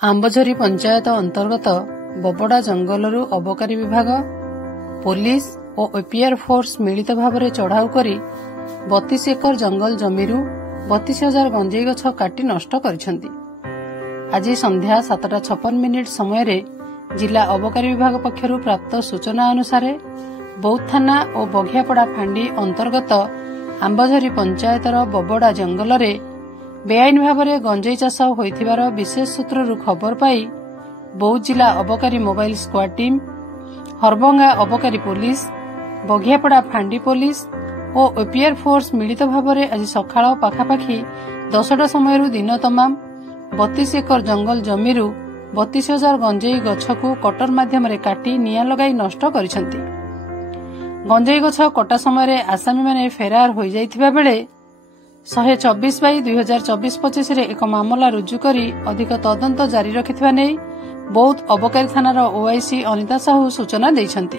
आंबझरी पंचायत अंतर्गत बबड़ा जंगलरू अबकारी विभाग पुलिस और एपीआर फोर्स मिलित भाव में चढ़ाऊ कर 32 एकर जंगल जमीरू 32,000 गंजेई गछ काटी नष्ट करिसेंती। आज संध्या 7:56 समय जिला अबकारी विभाग पक्षर प्राप्त सूचना अनुसार बौद्ध थाना और बघियापड़ा फांडी अंतर्गत आंबझरी पंचायतर बबड़ा जंगल में बेआईन भाव में गंजेई चाष होइथिबार विशेष सूत्ररू खबर पाई बौद्ध जिला अबकारी मोबाइल स्क्वाड टीम हरभंगा अबकारी पुलिस बघियापड़ा फांडी पुलिस और एपीआर फोर्स मिलित भाव में आज सकाळ पाखापाखि 10टा समय दिन तमाम 32 एकर जंगल जमीरू 32,000 गंजेई गछकू कटर माध्यम काटी निया लगाई नष्ट करिसेंती। गंजेई गछ कटा समय आसामी माने फेरार हो जाइथिबा बेले 124/2024-25 एक मामला रुजु करी अधिक तदंत जारी रखिथिबा नै बौद्ध अबकारी थानार ओआईसी अनिता साहू सूचना दैछंती।